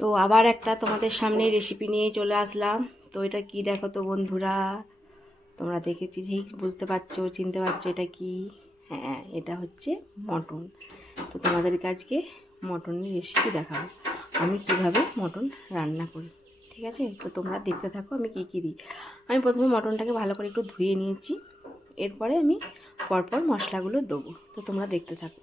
তো আবার একটা তোমাদের সামনে রেসিপি নিয়ে চলে আসলাম। তো এটা কি দেখো তো বন্ধুরা? তোমরা দেখেছি, ঠিক বুঝতে পারছ, চিনতে পারছ এটা কি? হ্যাঁ এটা হচ্ছে মটন। তো তোমাদেরকে আজকে মটনের রেসিপি দেখাবো। আমি কীভাবে মটন রান্না করি, ঠিক আছে? তো তোমরা দেখতে থাকো আমি কি কী দিই। আমি প্রথমে মটনটাকে ভালো করে একটু ধুয়ে নিয়েছি। এরপরে আমি পরপর মশলাগুলো দেবো। তো তোমরা দেখতে থাকো।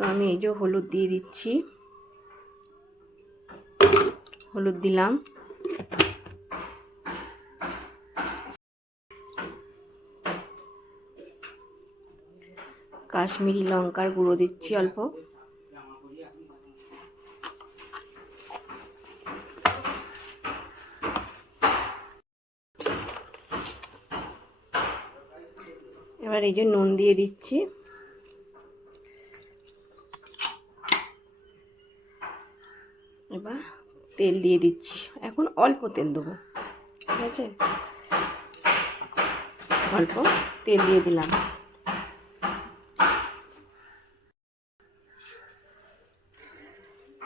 তো আমি এই যে হলুদ দিয়ে দিচ্ছি। হলুদ দিলাম। কাশ্মীরি লঙ্কার গুঁড়ো দিচ্ছি অল্প। এবার এই যে নুন দিয়ে দিচ্ছি। এবার তেল দিয়ে দিচ্ছি। এখন অল্প তেল দেবো। ঠিক আছে? অল্প তেল দিয়ে দিলাম।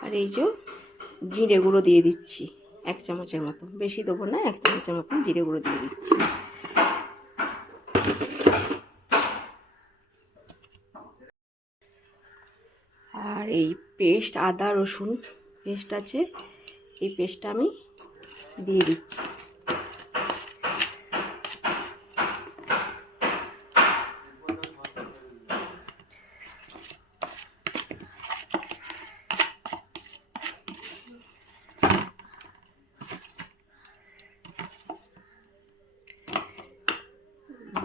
আর এই যে জিরে গুঁড়ো দিয়ে দিচ্ছি, এক চামচের মতো। বেশি দেবো না, এক চামচের মতো জিরে গুঁড়ো দিয়ে দিচ্ছি। আর এই পেস্ট আদা রসুন পেস্ট আছে এই পেস্টটা আমি দিয়ে দিচ্ছি।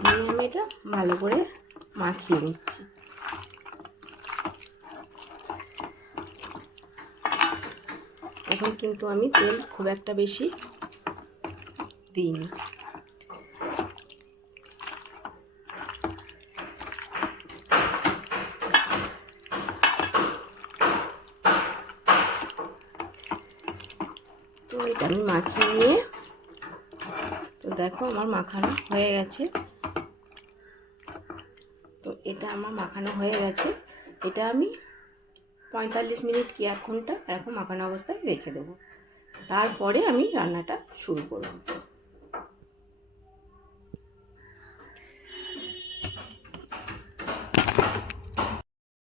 দিয়ে আমি এটা ভালো করে মাখিয়ে নিচ্ছি। এখন কিন্তু আমি তেল খুব একটা বেশি দিইনি। তো এটা আমি মাখিয়ে নিয়ে, তো দেখো আমার মাখানো হয়ে গেছে। তো এটা আমার মাখানো হয়ে গেছে। এটা আমি পঁয়তাল্লিশ মিনিট কি এক ঘণ্টা? এরকম মাখানো অবস্থায় রেখে দেবো। তারপরে আমি রান্নাটা শুরু করব।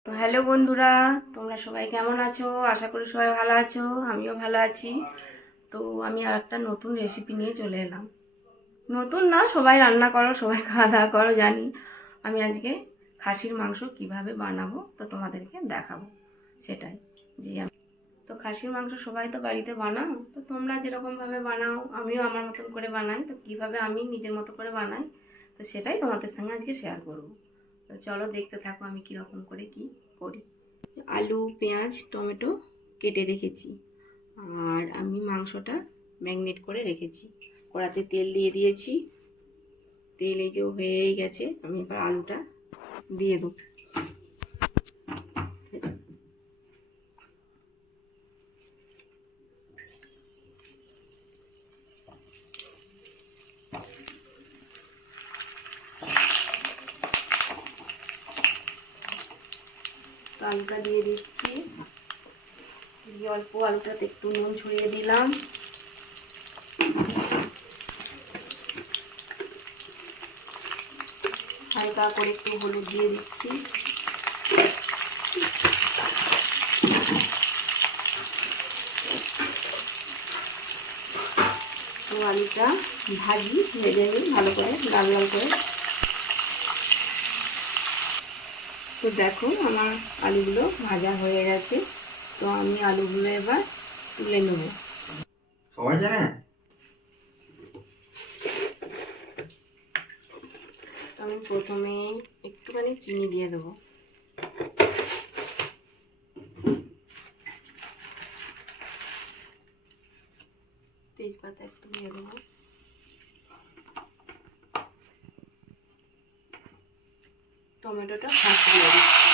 তো হ্যালো বন্ধুরা, তোমরা সবাই কেমন আছো? আশা করি সবাই ভালো আছো, আমিও ভালো আছি। তো আমি আর একটা নতুন রেসিপি নিয়ে চলে এলাম। নতুন না, সবাই রান্না করো, সবাই খাওয়া দাওয়া করো, জানি। আমি আজকে খাসির মাংস কীভাবে বানাবো, তো তোমাদেরকে দেখাবো। সেটাই। জি তো খাসির মাংস সবাই তো বাড়িতে বানাও, তো তোমরা যেরকমভাবে বানাও, আমিও আমার মতন করে বানাই, তো কীভাবে আমি নিজের মতো করে বানাই, তো সেটাই তোমাদের সঙ্গে আজকে শেয়ার করব। তো চলো দেখতে থাকো আমি কীরকম করে কি করি। আলু, পেঁয়াজ, টমেটো কেটে রেখেছি, আর আমি মাংসটা ম্যাগনেট করে রেখেছি। কড়াতে তেল দিয়ে দিয়েছি, তেল এই যে হয়েই গেছে, আমি এবার আলুটা দিয়ে দেবো তো আলুটা দিয়ে দিচ্ছি। দিয়ে অল্প আলুটাতে একটু নুন ছড়িয়ে দিলাম। হালকা করে একটু হলুদ দিয়ে দিচ্ছি। তো আলুটা ভাজি, ভেজে নিই, ভালো করে লাল লাল করে। তো দেখো আমার আলুগুলো ভাজা হয়ে গেছে। তো আমি আলুগুলো এবার তুলে নেব। সবাই জানে? আমি প্রথমে একটুখানি চিনি দিয়ে দেবো। তেজপাতা একটু দিয়ে দেবো। টমেটোটা হাফ দিয়ে দিচ্ছি।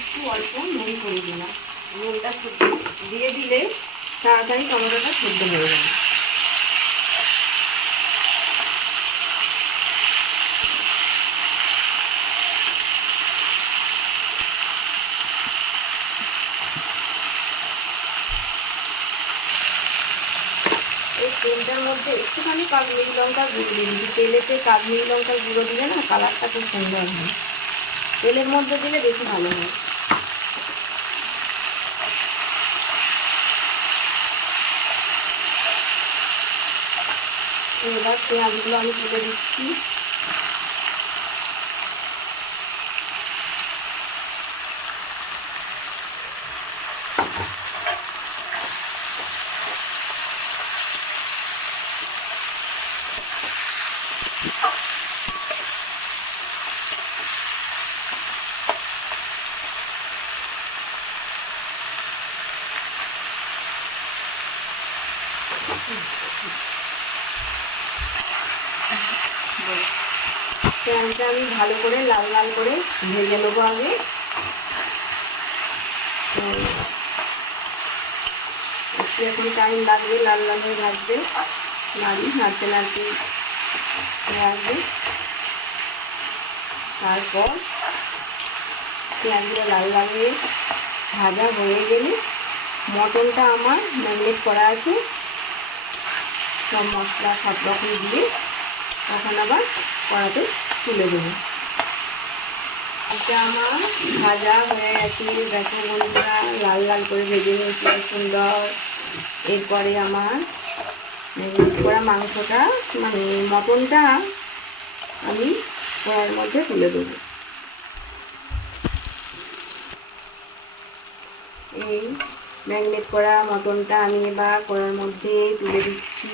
একটু অল্প নুন করে দিলাম। নুনটা দিয়ে দিলে তাড়াতাড়ি টমেটোটা সেদ্ধ হয়ে যাবে এই তেলটার মধ্যে একটুখানি কাশ্মীরি লঙ্কার গুঁড়ো দিয়ে দিচ্ছি তেলেতে কাশ্মীরি লঙ্কার গুঁড়ো দিলে না কালারটা খুব সুন্দর হয়। তেলের মধ্যে দিলে বেশি ভালো হয়। এবার পেঁয়াজগুলো আমি তুলে দিচ্ছি। পেঁয়াজটা আমি ভালো করে লাল লাল করে ভেজে নেব আগে। এখন টাইম লাগবে, লাল লাল হয়ে ভাজবে নাড়ি, নাড়তে নাড়তে আসবে। তারপর পেঁয়াজগুলো লাল লাল হয়ে ভাজা হয়ে গেলে মটনটা আমার ম্যারিনেট করা আছে। সব মশলা সব রকম দিয়ে তখন আবার কড়াতে তুলে দেবো। এটা আমার ভাজা হয়ে গেছে। দেখো বন্ধুরা লাল লাল করে ভেজে নিয়েছি সুন্দর এরপরে আমার করা মাংসটা মানে মটনটা আমি কড়ার মধ্যে তুলে দেবো। এই ম্যারিনেট করা মটনটা আমি এবার কড়ার মধ্যে তুলে দিচ্ছি।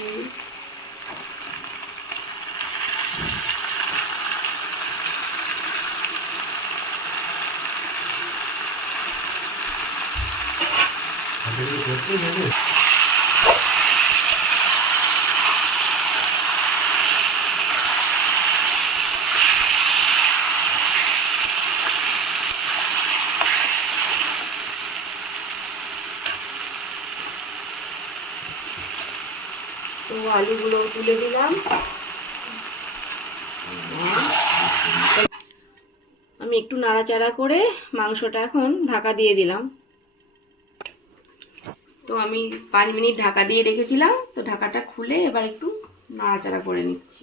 তো আলুগুলো তুলে দিলাম। আমি একটু নাড়াচাড়া করে মাংসটা এখন ঢাকা দিয়ে দিলাম। তো আমি পাঁচ মিনিট ঢাকা দিয়ে রেখেছিলাম, তো ঢাকাটা খুলে এবার একটু নাড়াচাড়া করে নিচ্ছি।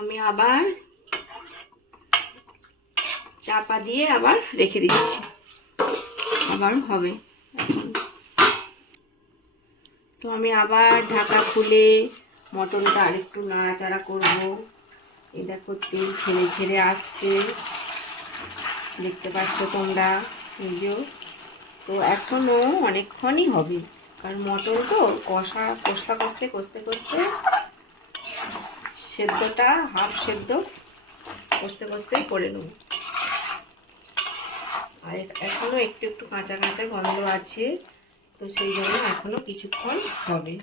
আমি আবার চাপা দিয়ে আবার রেখে দিচ্ছি। আবার হবে। তো আমি আবার ঢাকা খুলে মটনটা আরেকটু নাড়াচাড়া করব। এই দেখো তেল ছেড়ে ছেড়ে আসছে। দেখতে পাচ্ছ তোমরা? এই যে। তো এখনও অনেকক্ষণই হবে। কারণ মটন তো কষা কষা করতে কষতে করতে সেদ্ধটা, হাফ সেদ্ধ কষতে কষতে করে নেব। আর এ- এখনও একটু একটু কাঁচা কাঁচা গন্ধ আছে, তো সেই জন্য এখনও কিছুক্ষণ হবে।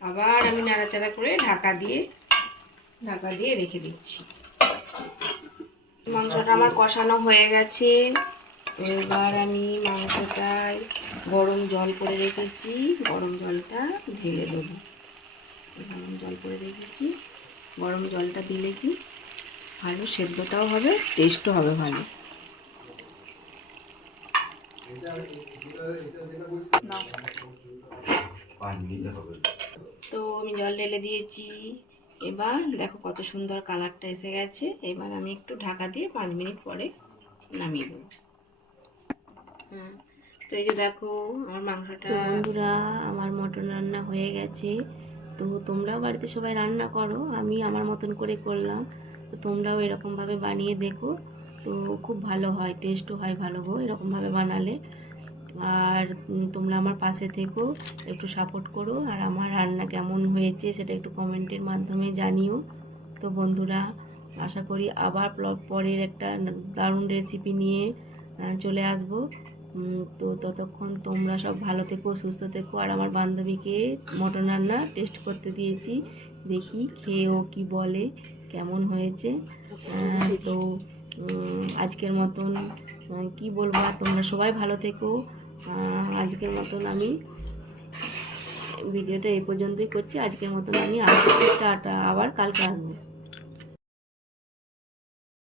আবার আমি নাড়াচাড়া করে ঢাকা দিয়ে ঢাকা দিয়ে রেখে দিচ্ছি। মাংসটা আমার কষানো হয়ে গেছে। এবার আমি মাংসটায় গরম জল করে রেখেছি। গরম জলটা ঢেলে দেবো। গরম জল করে রেখেছি। গরম জলটা দিলে কি ভালো, সেদ্ধটাও হবে টেস্টও হবে ভালো। তো আমি জল ঢেলে দিয়েছি। এবার দেখো কত সুন্দর কালারটা এসে গেছে। এবার আমি একটু ঢাকা দিয়ে পাঁচ মিনিট পরে নামিয়ে দেবো হ্যাঁ তো এই যে দেখো আমার মাংসটা। বন্ধুরা, আমার মটন রান্না হয়ে গেছে। তো তোমরাও বাড়িতে সবাই রান্না করো। আমি আমার মতন করে করলাম। তো তোমরাও এরকমভাবে বানিয়ে দেখো। তো খুব ভালো হয় টেস্টও হয় ভালো গো, এরকমভাবে বানালে। আর তোমরা আমার পাশে থেকো, একটু সাপোর্ট করো। আর আমার রান্না কেমন হয়েছে সেটা একটু কমেন্টের মাধ্যমে জানিও। তো বন্ধুরা, আশা করি আবার পরের একটা দারুণ রেসিপি নিয়ে চলে আসব। তো ততক্ষণ তোমরা সব ভালো থেকো, সুস্থ থেকো। আর আমার বান্ধবীকে মটন রান্না টেস্ট করতে দিয়েছি। দেখি খেয়ে ও কী বলে, কেমন হয়েছে। তো আজকের মতন কি বলব তোমরা সবাই ভালো থেকো। আজকের মতন আমি ভিডিওটা এই পর্যন্তই করছি। আজকের মতন আমি আসছি। টাটা, আবার কালকে আসব।